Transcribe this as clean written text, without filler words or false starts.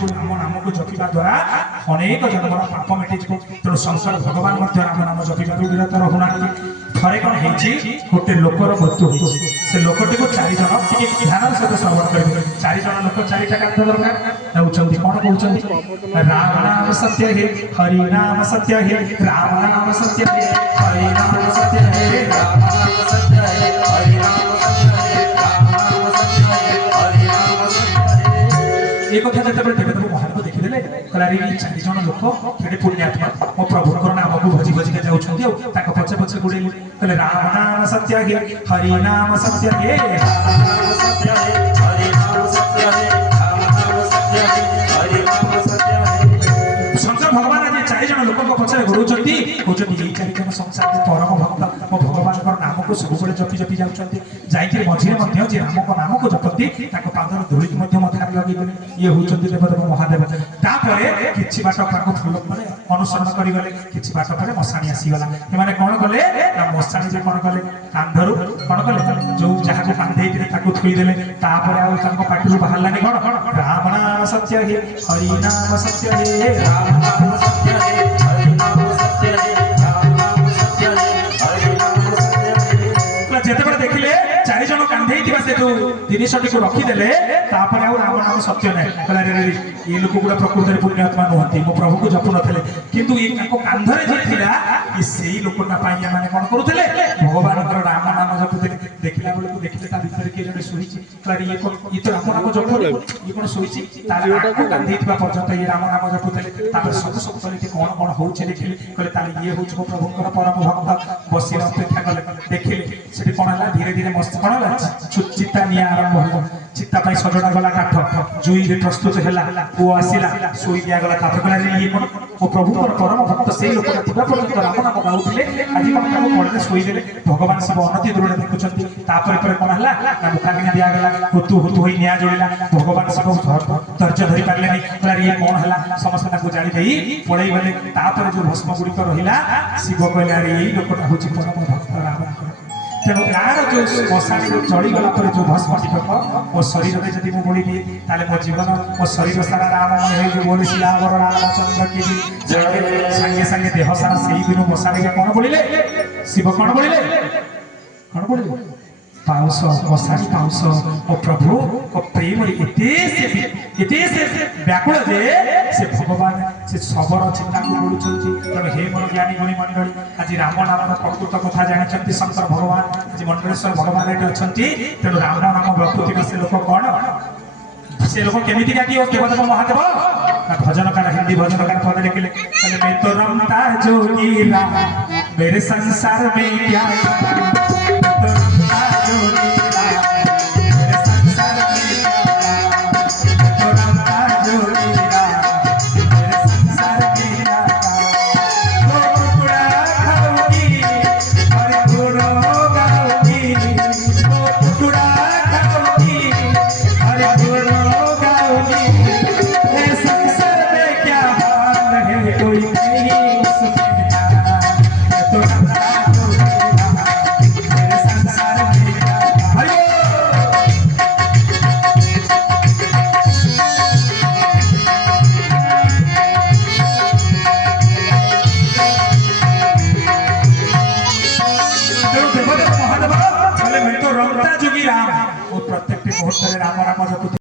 जो राम नाम को जपिवा द्वारा अनेक जन्मर पाप मिटिଯିବ तेणु शंकर भगवान राम नाम जपिवा विरत रहूना थरे कौन गोटे लोकर मृत्यु होती से लोकटी को 4 जन ध्यान सहित श्रवण करेंगे 4 जन लोक 4टा कांध दरकार नौचंदी कौन कहते राम नाम सत्य हे हरि नाम सत्य हे राम नाम सत्य हे हरि नाम सत्य हे राम नाम सत्य हे हरि नाम सत्य हे राम नाम सत्य हे हरि नाम सत्य हे एक कथा जब देवदेव महान को देखिदेले कहला रे 4 जन लोक केडे पुण्यात्मा मो प्रभुकर नाम को भजी भजी के जाउछंती आ ताको पछे पछे गुडे कहले राम नाम सत्य हे हरि नाम सत्य हे राम नाम सत्य हे हरि नाम सत्य हे राम नाम सत्य हे हरि नाम सत्य हे शंकर भगवान आज 4 जन लोक को पछे गुडुछंती कहउछंती ए 4 जन संसार के परम भक्त मो भगवान को नाम को सब बळे जपि जपि जाउछंती जाइके मझिरे मध्ये जे राम को नाम को जपति ताको पादर धूଳି मध्ये मथारे लगी ये होउछंती देवदेव महादेव तापरे किछि बाट ताको फूल माने अनुसरण करी गले किछि बाट परे मसाणी आसी गला ए माने कोन गले ना मसाणी जे कोन गले कांधरु कोन गले जो जहा को कांधे इतरे ताको थुई देले तापरे आ ताको पाटिरु बाहरलानी कोन राम नाम सत्य हे हरि नाम सत्य हे राम नाम सत्य हे हरि नाम सत्य हे राम नाम सत्य हे हरि नाम सत्य हे जेते पर देखिले 4 जन कांधे थिबा से जो जिनिसटी को रखी देले तापरे आ राम नाम सत्य नै कहला रे ये लोक गुडा प्रकृति पुण्यात्मा नहंती मो प्रभु को जपु नथले किंतु ये ताको कांधरे जे थिला ये सेही लोकटा पाइया माने कोन करूथले भगवान कर राम नाम जपुते देखिला बेले को देखिले ता भीतर के जने सोहिची कहला ये तो राम नाम जपुले ये कोन सोहिची ताले आको कांधे थिबा पर्यंत ये राम नाम जपुते तापर सब कले कोन कोन होउछे देखिले कहले ताले ये होउछ मो प्रभु कर परम भक्त बसिला अपेक्षा कले देखिले सेठी कोन हला धीरे धीरे मस्त कोन हला चित्ता निया आरंभ हो चित्ता पाई सजडा गला काठ जुई रे प्रस्तुत हैला वो आसिला सोई दिया गला तापर कहला ये कोन ओ प्रभु कर परम भक्त सेही लोकटा थिबा पर्यंत राम नाम गाउथिले आज कोन ताको पडले सोई देले भगवान शिव अनति दूर देखुछंती तापर पर कोन हला ना मुखाग्नि दिया गला हुतु हुतु होई निया जोड़िला भगवान शिव धैर्य धरि पारले नहीं कहला ये कोन हला समस्त ताको जानि देई पळई गले तापर जो भस्म गुडी कर रहिला शिव कहला रे ये लोकटा होची परम भक्त राम तेणु गाँव जो मशाणी चढ़ी गला जो भस्म टीपक मो शरीर में जब मुझे बोली ताले मो जीवन मो शरीर सारा राममय हो बोली सिलावर रामचंद्र की संगे संगे देह सारा से दिन मशाणी कौन बोलिले शिव कौन बोलिले पाउस मशाणी पाउस ओ प्रभु ओ प्रेम एते से व्याकुल जे से भगवान से सबर चिंता को बोलुछंती तेणु हे मोर ज्ञानी गुणी मंडली आज राम नाम प्रकृत कथा जानिछंती शंकर भगवान आज मंडलेश्वर भगवान एटे अछंती तेणु राम नाम प्रकृति से लोक कोन से लोक केमिति गाती ओ देवदेव महादेव भजन कार हिंदी भजन कार पद लिखले कहले मैं तो रमता जोगी राम मेरे संसार में क्या Yes.